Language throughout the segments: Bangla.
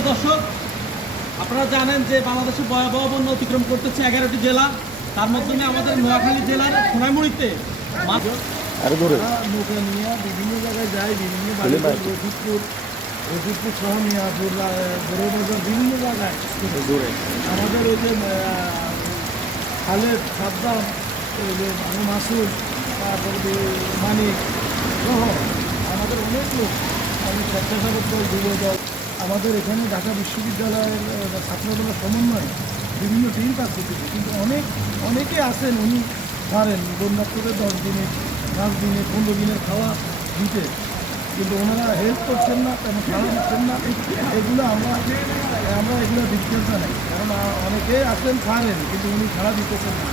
প্রিয় দর্শক আপনারা জানেন যে বাংলাদেশে ভয়াবহ বন্যা অতিক্রম করতেছে এগারোটি জেলা। তার মাধ্যমে আমাদের নোয়াখালী জেলার সোনাইমুড়িতে মাছ নৌকা নিয়ে বিভিন্ন জায়গায় যায় বিভিন্ন। রশিদপুর রশিদপুর সহ মিয়াপুর বড়বাজার বিভিন্ন জায়গায়। আমাদের ওই যে খালেদ সাদ্দাম ওই যে মাসুদ তারপরে মানিক সহ আমাদের অনেক লোক। অনেক স্বেচ্ছাসেবক দল যুব দল আমাদের এখানে ঢাকা বিশ্ববিদ্যালয়ের ছাত্রদলের সমন্বয়ে বিভিন্ন টিম কাজ করতেছে কিন্তু অনেক, অনেকে আছেন, উনি পারেন বন্যাত্মদের দশ দিনে, পাঁচ দিনে, পনেরো দিনের খাওয়া দিতে। কিন্তু ওনারা হেল্প করছেন না তেমন খাওয়া দিচ্ছেন না? এগুলো আমরা আমরা এগুলো ডিটেলস জানাই কারণ অনেকে আছেন পারেন কিন্তু উনি খাড়া দিতেছেন না।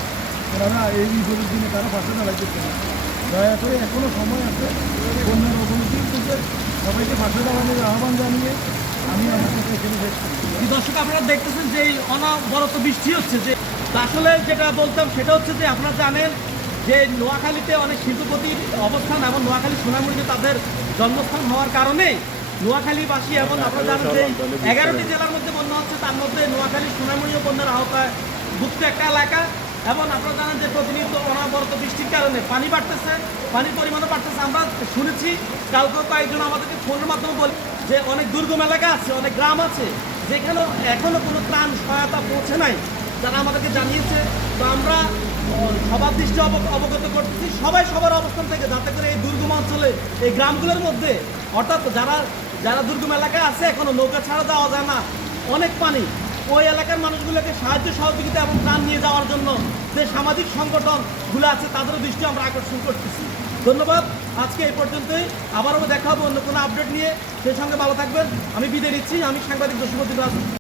ওনারা এই বিপদের দিনে তারা পাশে দাঁড়াইতেছেন। না দয়া করে এখনও সময় আছে। বন্যার অবনতি সবাইকে পাশে দাঁড়ানোর আহ্বান জানিয়ে দর্শক আপনারা দেখতেছেন যে অনবরত বৃষ্টি হচ্ছে যে আসলে যেটা বলতাম সেটা হচ্ছে যে আপনারা জানেন যে নোয়াখালীতে অনেক শিল্পপতির অবস্থান এবং নোয়াখালী সোনামুড়িতে তাদের জন্মস্থান হওয়ার কারণে নোয়াখালীবাসী এবং আপনারা জানেন যে এগারোটি জেলার মধ্যে বন্যা হচ্ছে তার মধ্যে নোয়াখালী সোনামুড়িও বন্যার আওতায় ভুক্ত একটা এলাকা। এবং আপনারা জানেন যে প্রতিনিয়ত অনবরত বৃষ্টির কারণে পানি বাড়তেছে, পানির পরিমাণও বাড়তেছে। আমরা শুনেছি, কালকেও কয়েকজন আমাদেরকে ফোনের মাধ্যমে বলে যে অনেক দুর্গম এলাকা আছে, অনেক গ্রাম আছে, যেখানে এখনও কোনো ত্রাণ সহায়তা পৌঁছে নাই। যারা আমাদেরকে জানিয়েছে, তো আমরা সবার দৃষ্টি অব- অবগত করতেছি। সবাই সবার অবস্থান থেকে যাতে করে এই দুর্গম অঞ্চলে, এই গ্রামগুলোর মধ্যে, অর্থাৎ যারা যারা দুর্গম এলাকায় আছে এখনও নৌকা ছাড়া যাওয়া যায় না। অনেক পানি ওই এলাকার মানুষগুলোকে সাহায্য সহযোগিতা এবং প্রাণ নিয়ে যাওয়ার জন্য যে সামাজিক সংগঠনগুলো আছে, তাদেরও দৃষ্টি আমরা আকর্ষণ করতেছি। ধন্যবাদ। আজকে এই পর্যন্তই। আবারও দেখা হবে অন্য কোনো আপডেট নিয়ে। সেই সঙ্গে ভালো থাকবেন। আমি বিদায় নিচ্ছি। আমি সাংবাদিক দোষপতি রাজ